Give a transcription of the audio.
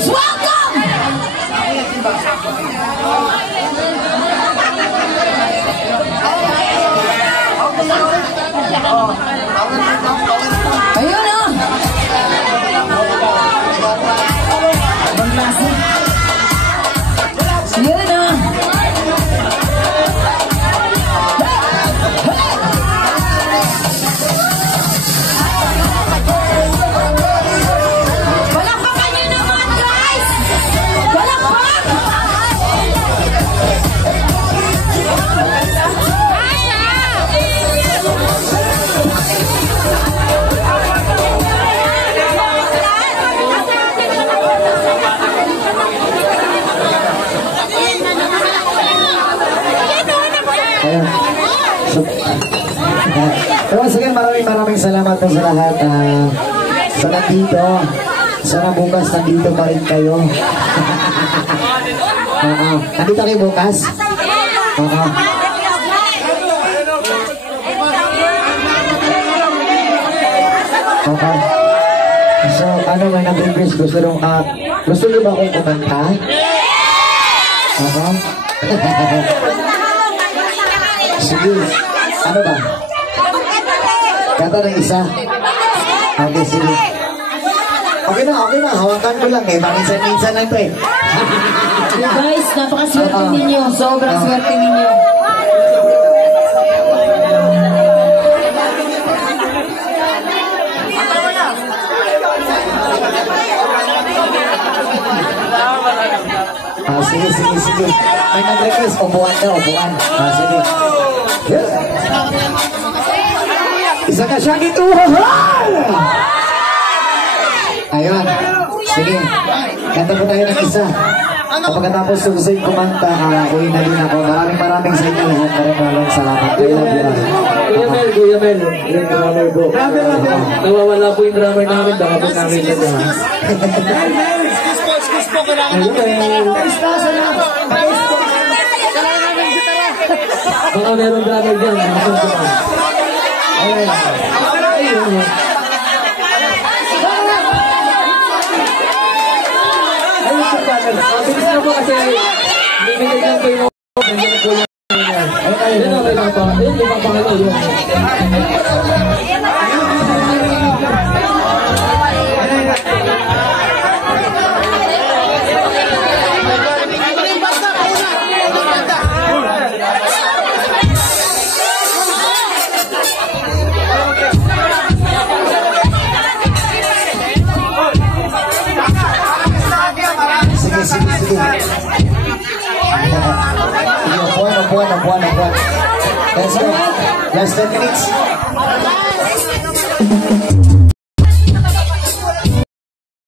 Please welcome! Ayun na! Ayun na! Palakpakan niyo naman, guys! Palakpak! Once again, maraming salamat po sa lahat sa nandito. Sana bukas nandito pa rin kayo. Nandito kayo bukas? Okay. So, ano may nag-request? Gusto niyo ba akong kumanta? Sige. Ano ba? Kata ng isa. Okay, sige. Okay na. Hawakan ko lang eh. Minsan lang ito eh. Guys, napakaswerte ninyo. Sobrang swerte ninyo. Sige. May nag-request. Upuan. Sige. Isa ka siya dito. Ayun. Sige. Kanta po tayo ng isa. Pagkatapos susay kumanta, uwi na din ako. Maraming sa inyo lahat. Maraming salamat. I love you. Kuya Mel. Yung drummer po. Nawawala po yung drummer namin. Baka po namin na dyan. Excuse po. Kailangan baka meron drummer dyan. Ayun. Bilis na po kasi bibigay lang po yung Upuan. Let's go. Last 10 minutes.